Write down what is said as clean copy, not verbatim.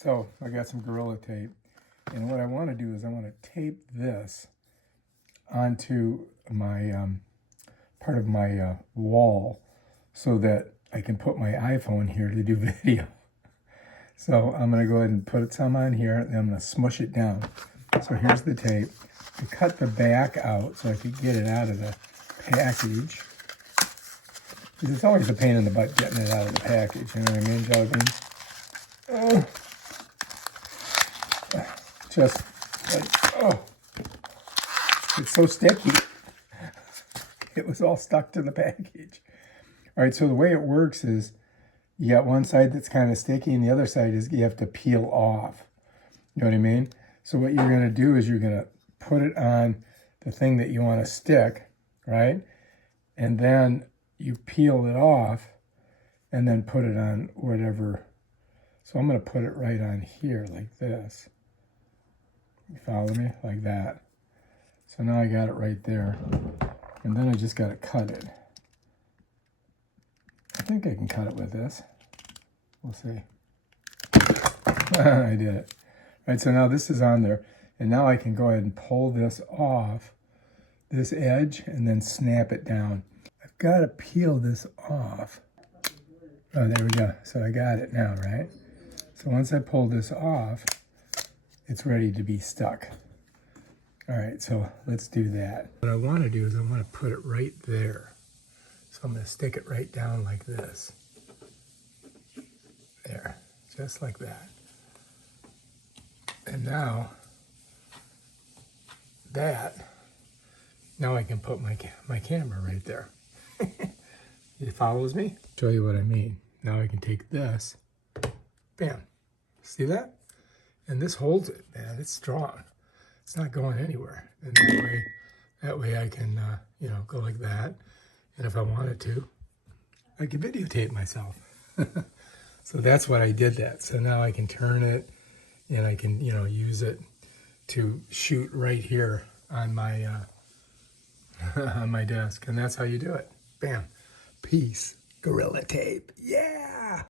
So I got some Gorilla Tape, and what I want to do is I want to tape this onto my part of my wall so that I can put my iPhone here to do video. So I'm going to go ahead and put some on here, and I'm going to smush it down. So here's the tape. I cut the back out so I could get it out of the package. Because it's always a pain in the butt getting it out of the package, you know what I mean, Jelly Bean? Just like, oh, it's so sticky. It was all stuck to the package. All right, so the way it works is you got one side that's kind of sticky and the other side is you have to peel off. You know what I mean? So what you're going to do is you're going to put it on the thing that you want to stick, right? And then you peel it off and then put it on whatever. So I'm going to put it right on here like this. You follow me? Like that. So now I got it right there. And then I just got to cut it. I think I can cut it with this. We'll see. I did it. All right, so now this is on there. And now I can go ahead and pull this off, this edge, and then snap it down. I've got to peel this off. Oh, there we go. So I got it now, right? So once I pull this off, it's ready to be stuck. All right, so let's do that. What I want to do is I want to put it right there. So I'm going to stick it right down like this. There, just like that. And now, now I can put my camera right there. It follows me? Show you what I mean. Now I can take this, bam, see that? And this holds it, man, it's strong. It's not going anywhere. And that way I can, you know, go like that. And if I wanted to, I could videotape myself. So that's what I did that. So now I can turn it and I can, you know, use it to shoot right here on my, on my desk. And that's how you do it. Bam. Peace. Gorilla Tape. Yeah.